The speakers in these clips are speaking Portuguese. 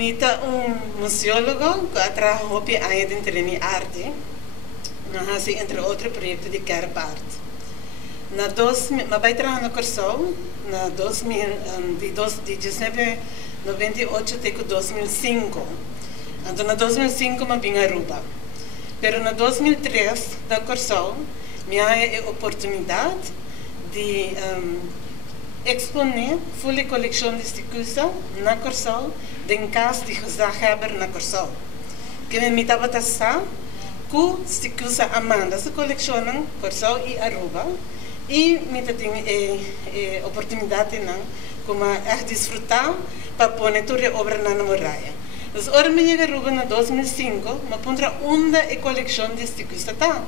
Mita museólogo que trabalhou dentro de arte, entre outros projetos de Kerpart. Mas vai trabalhar no Corsol, de 1998 até 2005. Então, em 2005, eu vim a Aruba. Mas em 2003, no Corsol, eu tive a oportunidade de exponer a coleção de Sticusa na Corsol, em casa de José Heber na Corsol. Que me estava a taçar com Sticusa Amanda, se colecionam Corsol e Aruba. E me tive a oportunidade de desfrutar para pôr toda a obra na muralha. Então, quando eu cheguei a Aruba em 2005, eu encontrei onde a coleção de Sticusa está.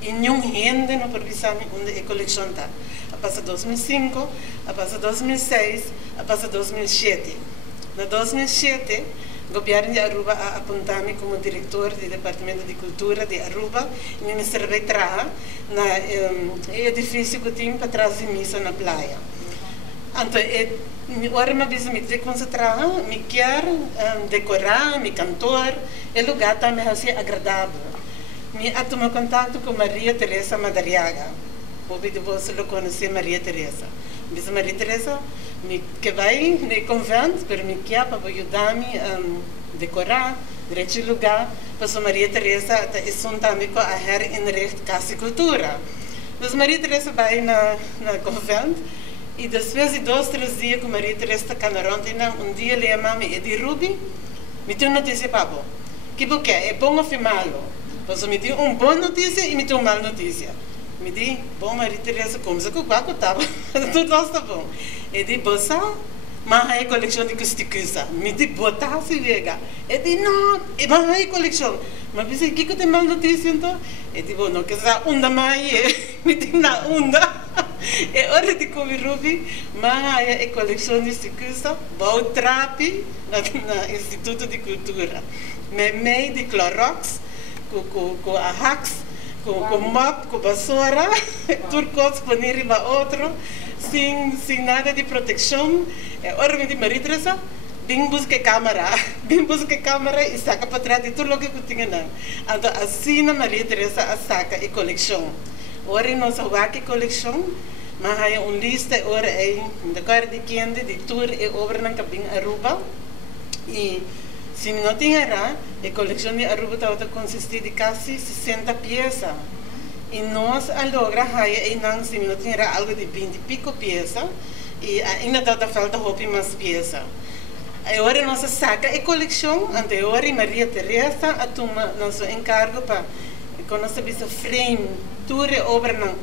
E nenhum gente não percebeu onde a coleção está. Passa 2005, passa 2006, passa 2007. Em 2007, o governo de Aruba apontou-me como diretor do Departamento de Cultura de Aruba e me serve trabalhar no edifício que tinha para trazer missa na praia. Então, agora me avisa me concentrar, me quer decorar, me cantor, o lugar está me agradável. Me tomei contato com Maria Teresa Madariaga. Ouvi você lo conhecer Maria Teresa. Disse Maria Teresa, que vai no convento, mas me quer para ajudar-me a decorar, direito lugar, para Maria Teresa também com a herinricht Casa e Cultura. Então Maria Teresa vai no convento e depois de 2, 3 dias que Maria Teresa está canarante, dia ele chama-me Edi Ruby, me tem notícia para você. Que porque é bom ou malo? Então me tem uma boa notícia e me tem uma má notícia. Me diz, bom, Maria Teresa, como se eu estava, tudo está bom. E diz, bossa, mas a coleção de Sticusa. Me diz, botar se vega. E diz, não, mas a coleção. Mas disse, que tem mal notícia então? E diz, bom, não, que essa onda mais, me diz, na onda. E hora de comer Ruby, mas a coleção de Sticusa, vou trapi no Instituto de Cultura. Me meio de Clorox, com a Hax, com mop, com vassoura, turcos para ir para outro, sem nada de proteção. Ora me diz, Maria Teresa, vim buscar câmera e saca para trás de tudo o que eu tinha. Então, assim a Maria Teresa saca a coleção. Ora nós vamos a coleção, mas há uma lista ora aí, de cor de quente, de tour e obra na cabine Aruba. E se não tinha a coleção de Aruba estava consistir de quase 60 peças. E nós logramos se não tinha algo de 20 e pico peças. E ainda estava falta mais peças. Agora nós saca a coleção, agora Maria Teresa toma nosso encargo para quando nós visa frame toda a obra para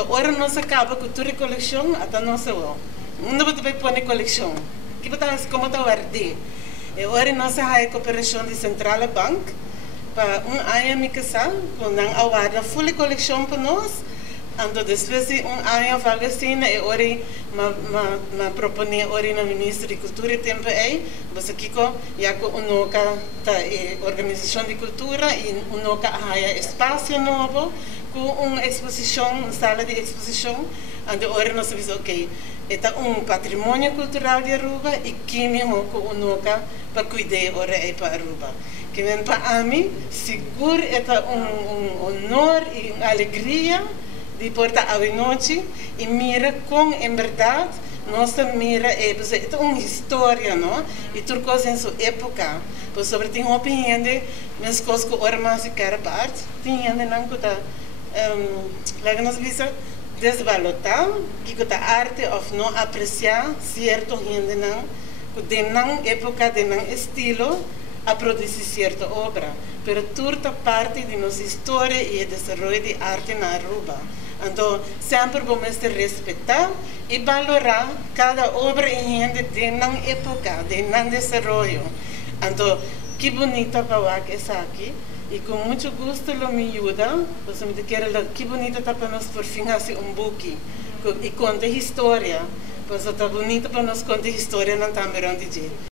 agora nós acaba com toda a coleção até nossa onde você vai pôr a coleção? Que você como está guardar? Agora nós temos a cooperação de Central Bank para ano me casar, quando a guarda full coleção para nós. Então depois de ano vaga assim, agora me propõe agora no Ministro de Cultura e tempo aí, você kiko já com organização de cultura e espaço novo com uma exposição, uma sala de exposição. Então agora nós vimos ok. É patrimônio cultural de Aruba e que me para cuidar para Aruba. Que para mim, seguro é honor e alegria de portar a noite e mira com, em verdade, nossa mira é uma história, não? E tudo coisa em sua época. Por sobre tem uma opinião de minhas coisas que ora mais se quer parte, tem ainda não que está, lá nos visa desvalorar que a arte of não apreciar certo gente não que de não época de não estilo a produzir certa obra, pero toda parte de nossa história e desenvolvimento de arte na Aruba. Então sempre vamos respeitar e valorar cada obra e gente de não época, de não desenvolvimento. Então que bonita para essa aqui. E com muito gosto ele me ajuda, porque me quer que bonita está para nós por fim fazer book e conta história, porque está bonita para nós contar história não também onde